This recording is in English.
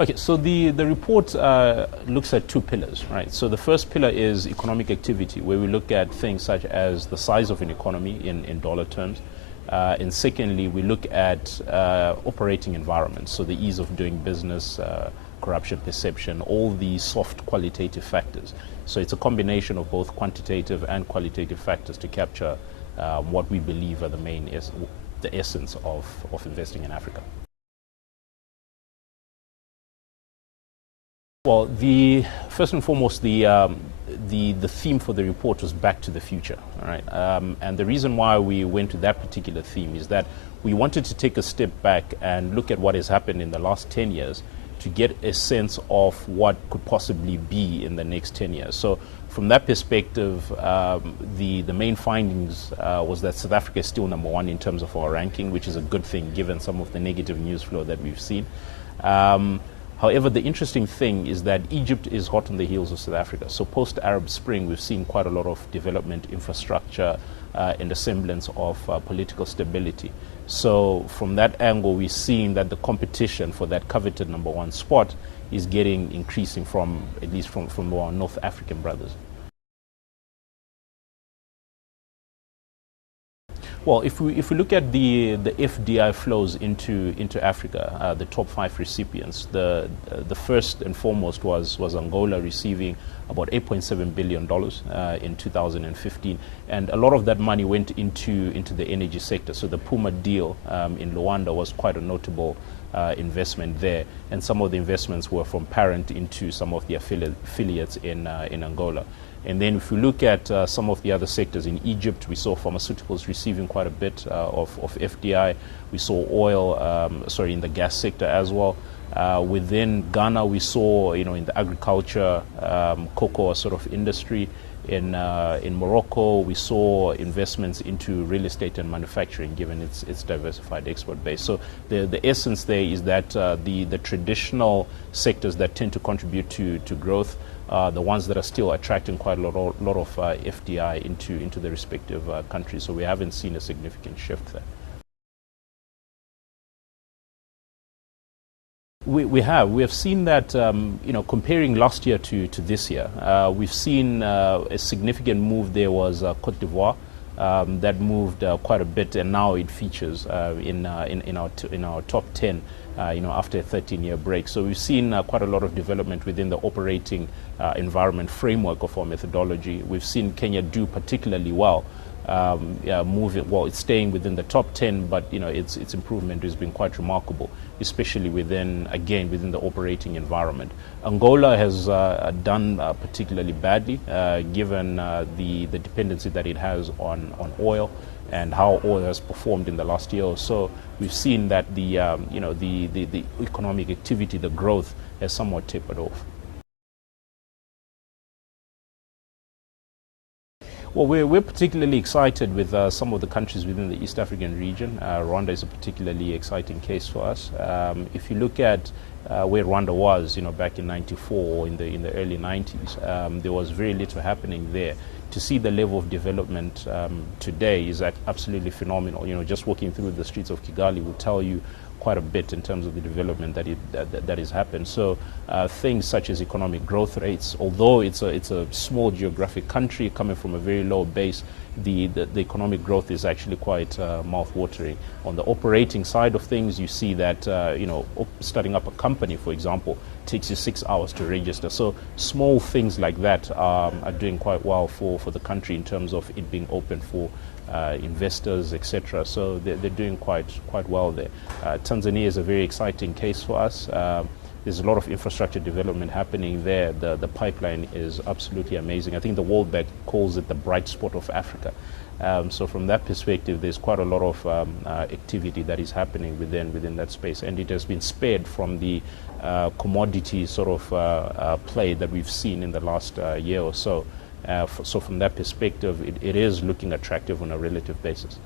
Okay, so the report looks at two pillars, right? So the first pillar is economic activity, where we look at things such as the size of an economy in dollar terms. And secondly, we look at operating environments, so the ease of doing business, corruption perception, all the soft qualitative factors. So it's a combination of both quantitative and qualitative factors to capture what we believe are the essence of investing in Africa. Well, first and foremost, the theme for the report was back to the future, all right? And the reason why we went to that particular theme is that we wanted to take a step back and look at what has happened in the last 10 years to get a sense of what could possibly be in the next 10 years. So from that perspective, the main findings was that South Africa is still number one in terms of our ranking, which is a good thing given some of the negative news flow that we've seen. However, the interesting thing is that Egypt is hot on the heels of South Africa. So post-Arab Spring, we've seen quite a lot of development, infrastructure, and the semblance of political stability. So from that angle, we're seeing that the competition for that coveted number one spot is increasing at least from our North African brothers. Well, if we look at the FDI flows into Africa, the top 5 recipients, the first and foremost was Angola, receiving about $8.7 billion in 2015, and a lot of that money went into the energy sector. So the Puma deal in Luanda was quite a notable investment there, and some of the investments were from parent into some of the affiliates in Angola. And then if we look at some of the other sectors in Egypt, we saw pharmaceuticals receiving quite a bit of FDI. We saw oil, in the gas sector as well. Within Ghana, we saw, in the agriculture, cocoa sort of industry. In Morocco, we saw investments into real estate and manufacturing, given its diversified export base. So the essence there is that the traditional sectors that tend to contribute to growth are the ones that are still attracting quite a lot of FDI into the respective countries. So we haven't seen a significant shift there. We have seen that, comparing last year to this year, we've seen a significant move. There was Cote d'Ivoire that moved quite a bit, and now it features in our top 10. After a 13-year break. So we've seen quite a lot of development within the operating environment framework of our methodology. We've seen Kenya do particularly well, it's staying within the top 10, but its improvement has been quite remarkable, especially within the operating environment. Angola has done particularly badly, given the dependency that it has on oil and how oil has performed in the last year or so. We've seen that the economic activity, the growth, has somewhat tapered off. Well, we're particularly excited with some of the countries within the East African region. Rwanda is a particularly exciting case for us. If you look at where Rwanda was, back in '94 or in the early '90s, there was very little happening there. To see the level of development today is absolutely phenomenal. Just walking through the streets of Kigali will tell you quite a bit in terms of the development that has happened. So things such as economic growth rates, although it's a small geographic country coming from a very low base, the economic growth is actually quite mouth-watering. On the operating side of things, you see that starting up a company, for example, takes you 6 hours to register. So small things like that are doing quite well for the country in terms of it being open for investors, etc. So they're doing quite well there. Tanzania is a very exciting case for us. There's a lot of infrastructure development happening there. The pipeline is absolutely amazing. I think the World Bank calls it the bright spot of Africa. So from that perspective, there's quite a lot of activity that is happening within that space, and it has been spared from the commodity sort of play that we've seen in the last year or so. So from that perspective, it is looking attractive on a relative basis.